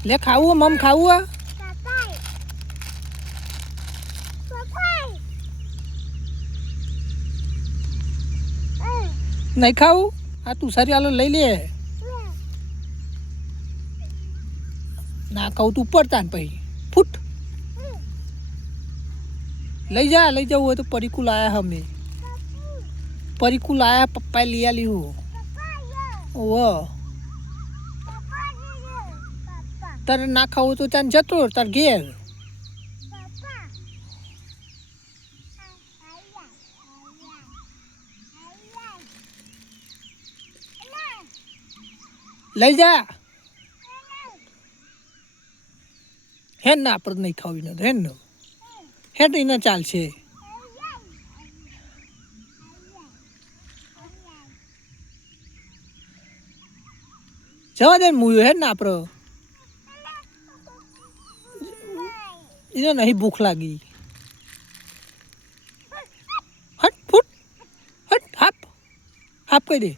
લે ખાવું મમ ખાવું નહીં ખાવું આ તું સારી હાલો લઈ લે ના કહું તું ઉપર તાન પછી ફૂટ લઈ જવું હોય તો પરીકુલ આયા અમે પરીકુલ આયા પપ્પાએ લઈ આલી હું ઓહ તારે ના ખાવું તો ત્યાં જતો તાર ઘેર લઈ જા હે ના આપણે નહીં ખાવી ને હે ને હે તો એને ચાલશે જવા દે મૂયું હે ને આપણે એને નહીં ભૂખ લાગી હટ ફૂટ હટ હાપ હાપ કહી દે